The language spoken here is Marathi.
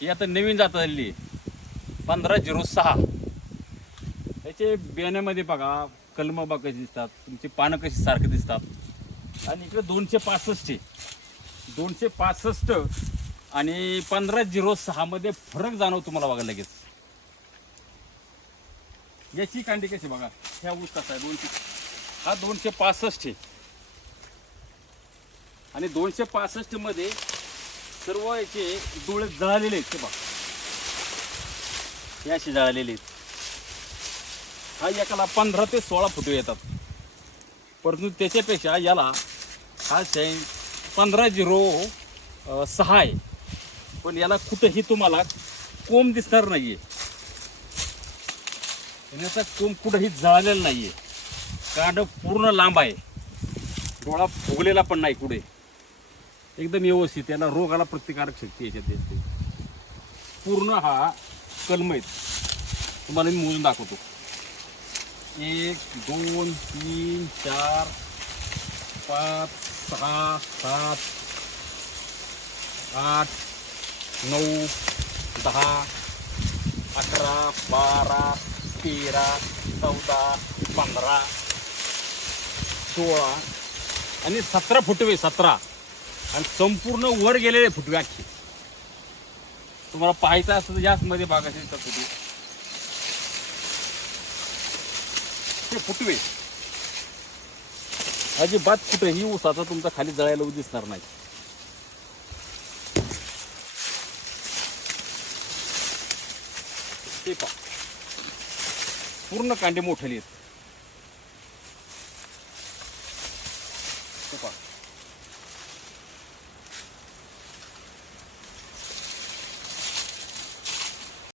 ही आता नवीन जात आलेली पंधरा झिरो सहा. त्याचे बियाण्यामध्ये बघा कलम बा कशी दिसतात तुमची पानं कशी सारखी दिसतात. आणि इकडे दोनशे पासष्ट आहे. दोनशे पासष्ट आणि पंधरा झिरो सहामध्ये फरक जाणव तुम्हाला बघा लगेच. याची कांडी कशी बघा ह्या ऊस कसा आहे दोनशे हा दोनशे पासष्ट आहे. आणि दोनशे पासष्टमध्ये सर्व याचे डोळे जळालेले आहेत ते बघा. हे असे जळालेले आहेत. हा एकाला पंधरा ते सोळा फुटवे येतात. परंतु त्याच्यापेक्षा याला हा शे पंधरा झिरो सहा आहे. पण याला कुठंही तुम्हाला कोंब दिसणार नाहीये. याचा कोंब कुठंही जळालेला नाहीये. कांड पूर्ण लांब आहे. डोळा फुगलेला पण नाही कुठे. एकदम व्यवस्थित याला रोगाला प्रतिकारक शक्ती याच्यात असते पूर्ण हा कलम आहेत. तुम्हाला मी मोजून दाखवतो. एक दोन तीन चार पाच सहा सात आठ नऊ दहा अकरा बारा तेरा चौदा पंधरा सोळा आणि सतरा फुटवे सतरा. आणि संपूर्ण वर गेलेले फुटवे अख्खे तुम्हाला पाहायचं असतं तर जास्त मध्ये भाग फुटवे. ते फुटवे. अजिबात कुठेही ऊसाचा तुमचा खाली जळायला दिसणार नाही. ते पा पूर्ण कांडे मोठे आहेत ते पा